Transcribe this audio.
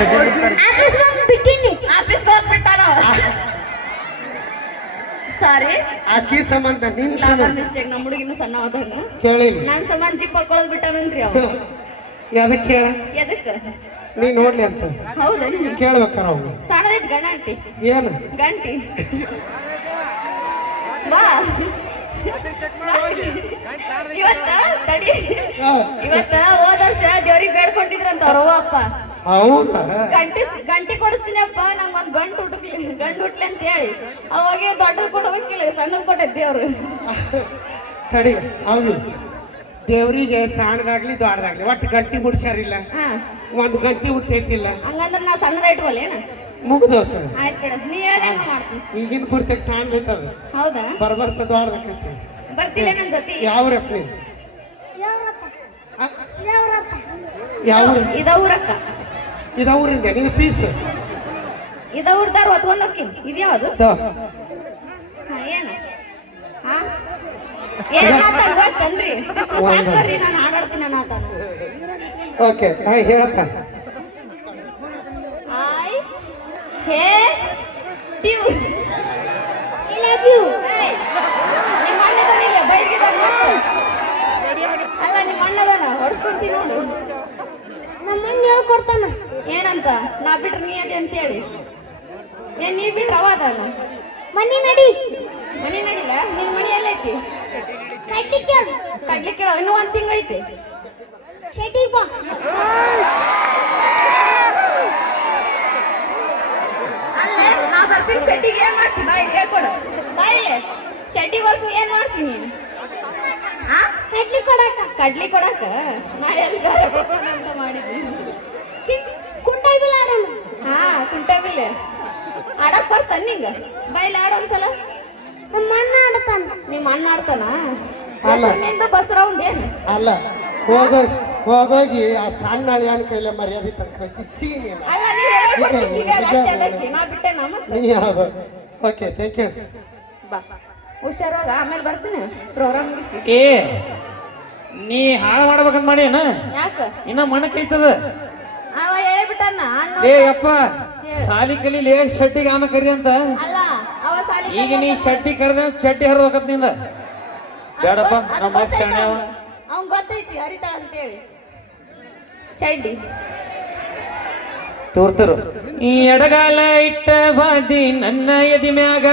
Office ಬಂದು office ಆಫೀಸ್ಗೆ ಹೋಗ್ಬಿಟ್ಟಾನ ಸಾರಿ ಆಕಿ ಸಂಬಂಧ ನಿನ್ ಮಿಸ್ಟೇಕ್ ನಮ್ಮ ಹುಡುಗಿನ ಸಣ್ಣ ಕೇಳಿ ನನ್ನ ಸಂಬಂಧ ಜಿಪ್ ಹಾಕೊಳ್ಳೋದು ಬಿಟ್ಟಾನಂತ್ರಿ ಅವ ಅದಕ್ಕೆ ಕೇಳ? ಎದಕ್ಕ ನೀ ನೋಡ್ಲಿ ಅಂತ. ಹೌದಾ? ಕೇಳ್ಬೇಕಾರ ಅವ್ನು. ಸಣ್ಣದೈತ್ ಗಂಟಿ ಏನು? ಗಂಟಿ. ಬಾ ಇವತ್ತ ತಡಿ. ಇವತ್ತ ಹೋದ ವರ್ಷ ದೇವ್ರಿಗೆ ಬೇಡ್ಕೊಂಡಿದ್ರಂತ ಅವ್ರ ಅಪ್ಪ. ಹೌದಾ? ಗಂಟೆ ಗಂಟೆ ಕೊಡಿಸ್ತೀನಿ ಅಪ್ಪ ನಂಗೆ ಒಂದು ಗಂಟು ಹುಟ್ಟಕ್ಲಿ ಗಂಟು ಹುಟ್ಲಿ ಅಂತ ಹೇಳಿ. ಅವಾಗ ದೊಡ್ಡದು ಕೊಡಬೇಕಿಲ್ಲ ಸಣ್ಣದು ಕೊಟ್ಟೆ ದೇವ್ರು. ಕಡಿ ಹೌದು. ದೇವ್ರಿಗೆ ಸಣ್ಣದಾಗ್ಲಿ ದೊಡ್ಡದಾಗ್ಲಿ ಒಟ್ಟು ಗಂಟಿ ಮುಡ್ಸ್ಯಾರಿಲ್ಲ. ಒಂದ್ ಒಂದು ಗಂಟಿ ಹುಟ್ಟೈತಿಲ್ಲ ಹಂಗಂದ್ರೆ ನಾ ಸಣ್ಣದ ಇಟ್ಕೊಲ್ಲ ಏನ? ಮುಗ್ದ ಆಯ್ತು ಬಿಡ ನೀ ಹೇಳ್ದಂಗ ಮಾಡ್ತೀನಿ. ಈಗಿನ ಪೂರ್ತಿಗೆ ಸಣ್ಣ ಐತದ ಹೌದಾ? ಬರ್ಬರ್ತ ದೊಡ್ಡದಾಕೈತಿ ಬರ್ತಿಲ್ಲ ನನ್ ಜೊತೆ. ಯಾವ್ರಪ್ಪ ನೀ ಯಾವ್ರಪ್ಪ? ಆ, ಯಾವ್ರಪ್ಪ? ಯಾವ ಇದ ಊರಕ್ಕ ಇದು ಅವ್ರಿಂದ ನಿನ್ನ ಪೀಸ್? ಇದ ಹೊತ್ಕೊಂಡ್ ಹೋಗ್ತೀನಿ ಏನು? ಹಾ? ಏನ್ ನಾನು ಆಡಾಡ್ತೀನಿ ಓಕೆ ಹಾಯ್ ಹೇಳಪ್ಪ. I hate you I love you ನಿಮ್ಮ ಅಣ್ಣದನಿಲ್ಲ ಅಲ್ಲ ನಿಮ್ಮ ಅಣ್ಣದನ ಹೊಡ್ಸ್ಕೊಡ್ತೀನಿ ನೋಡು. ನಮ್ಮನ್ನ ಹೇಳ್ಕೊಡ್ತಾನ. ಏನಂತ? ನಾ ಬಿಟ್ರ ನೀ ಅದೇ ಅಂತ ಹೇಳಿ ಏನ್ ನೀ ಬಿಟ್ರೆ ಅವ ಅದಾನ ಮನಿ ನಡಿ. ಮನಿ ನಡಿಲ್ಲ ನಿನ್ ಮನಿ ಎಲ್ಲೈತಿ? ಕಡ್ಲಿ ಕೇಳು. ಕಡ್ಲಿಕ್ಕೆ ಇನ್ನೂ ಒಂದ್ ತಿಂಗಳೈತಿ ಶೆಟ್ಟಿಗೆ ಬಾ. ಅಲ್ಲೇ ನಾ ಬರ್ತೀನಿ ಶೆಟ್ಟಿಗೆ. ಏನ್ ಮಾಡ್ತೀನಿ ಬಾಯಿ ಹೇಳ್ಕೊಡು. ಬಾಯಿ ಶೆಟ್ಟಿಗೆ ಬರ್ತೀನಿ ಏನ್ ಮಾಡ್ತೀನಿ ಕಟ್ಲಿ ಕೊಡಕ ಕಡ್ಲಿ ಕೊಡಕ ನಾ ಎಲ್ಲಿ ನಿಂಗ ಬಾಯ್ಲಿ ಆಡ ಒಂದ್ಸಲ? ನಮ್ಮ ಅಣ್ಣ ಆಡ್ತಾನ. ನಿಮ್ಮ ಅಣ್ಣ ಆಡ್ತಾನ? ಅಲ್ಲ. ನಿಂದ ಬಸ್ರ ಏನು? ಅಲ್ಲ ಹೋಗ ಹೋಗೋಗಿ ಆ ಸಣ್ಣ ಅಳಿಯನ ಕೈಲೆ ಮರ್ಯಾದೆ ತಗ್ಸಕ್ಕೆ ಚೀ ನೀನು ಅಲ್ಲ ನೀ ಓಕೆ ಥ್ಯಾಂಕ್ ಯು ಬಾ. ಹುಷಾರಾಗ ಆಮೇಲೆ ಬರ್ತೀನಿ. ಪ್ರೋಗ್ರಾಮ್ ಏ ನೀ ಹಾಳು ಮಾಡ್ಬೇಕಂತ ಮಾಡ್ಯಾನ? ಯಾಕ? ಇನ್ನ ಮಣ್ಣ ಕೈತದ? ಅವ ಹೇಳ್ಬಿಟ್ಟಾನ ಅಣ್ಣ ಏ ಅಪ್ಪ ಸಾಲಿ ಕಲೀಲಿ ಶೆಟ್ಟಿಗೆ ಆಮ ಕರಿ ಅಂತ? ಈಗ ನೀ ಶೆಟ್ಟಿ ಕರೆದ ಚಟ್ಟಿ ಹರಿದೋಕತ್ನಿಂದ? ಬೇಡಪ್ಪ ನಮ್ಮ ಅಪ್ಪ ಶಾಣೆ ಅವ. ಅವ್ನ್ ಗೊತ್ತೈತಿ ಹರಿತಾಳ ಅಂತೇಳಿ. ಚಡ್ಡಿ. ತೋರ್ತರು. ಈ ಎಡಗಾಲ ಇಟ್ಟ ಬಾದಿ ನನ್ನ ಎದಿ ಮ್ಯಾಗ.